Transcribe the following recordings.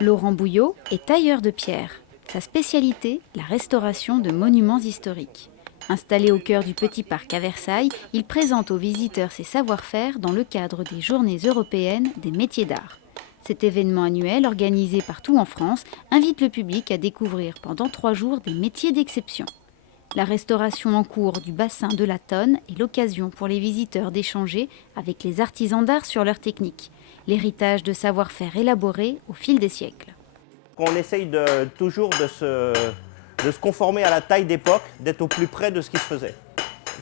Laurent Bouillot est tailleur de pierre. Sa spécialité, la restauration de monuments historiques. Installé au cœur du Petit Parc à Versailles, il présente aux visiteurs ses savoir-faire dans le cadre des Journées européennes des métiers d'art. Cet événement annuel, organisé partout en France, invite le public à découvrir pendant 3 jours des métiers d'exception. La restauration en cours du bassin de la Tonne est l'occasion pour les visiteurs d'échanger avec les artisans d'art sur leur technique, l'héritage de savoir-faire élaboré au fil des siècles. On essaye toujours de se conformer à la taille d'époque, d'être au plus près de ce qui se faisait.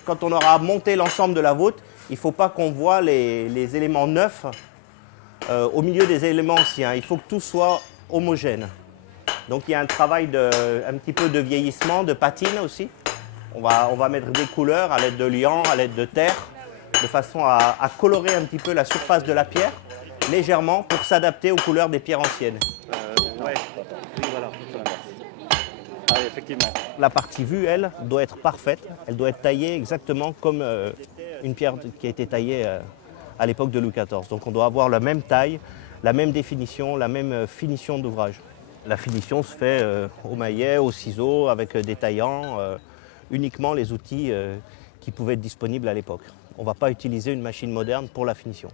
Quand on aura monté l'ensemble de la voûte, il ne faut pas qu'on voit les éléments neufs au milieu des éléments anciens. Il faut que tout soit homogène. Donc il y a un travail un petit peu de vieillissement, de patine aussi. On va mettre des couleurs à l'aide de liant, à l'aide de terre, de façon à colorer un petit peu la surface de la pierre, légèrement, pour s'adapter aux couleurs des pierres anciennes. Oui, voilà. Ah oui, effectivement. La partie vue, elle, doit être parfaite. Elle doit être taillée exactement comme une pierre qui a été taillée à l'époque de Louis XIV. Donc on doit avoir la même taille, la même définition, la même finition d'ouvrage. La finition se fait au maillet, au ciseau, avec des taillants, uniquement les outils qui pouvaient être disponibles à l'époque. On ne va pas utiliser une machine moderne pour la finition.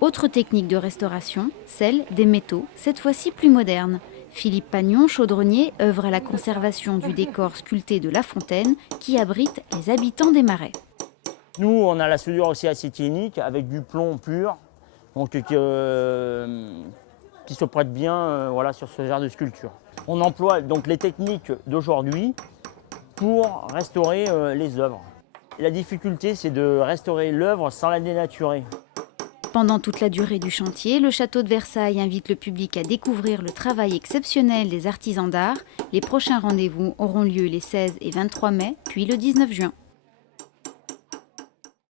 Autre technique de restauration, celle des métaux, cette fois-ci plus moderne. Philippe Pagnon, chaudronnier, œuvre à la conservation du décor sculpté de La Fontaine qui abrite les habitants des Marais. Nous, on a la soudure aussi acétylique avec du plomb pur, donc qui se prête bien voilà, sur ce genre de sculpture. On emploie donc les techniques d'aujourd'hui pour restaurer les œuvres. La difficulté, c'est de restaurer l'œuvre sans la dénaturer. Pendant toute la durée du chantier, le château de Versailles invite le public à découvrir le travail exceptionnel des artisans d'art. Les prochains rendez-vous auront lieu les 16 et 23 mai, puis le 19 juin.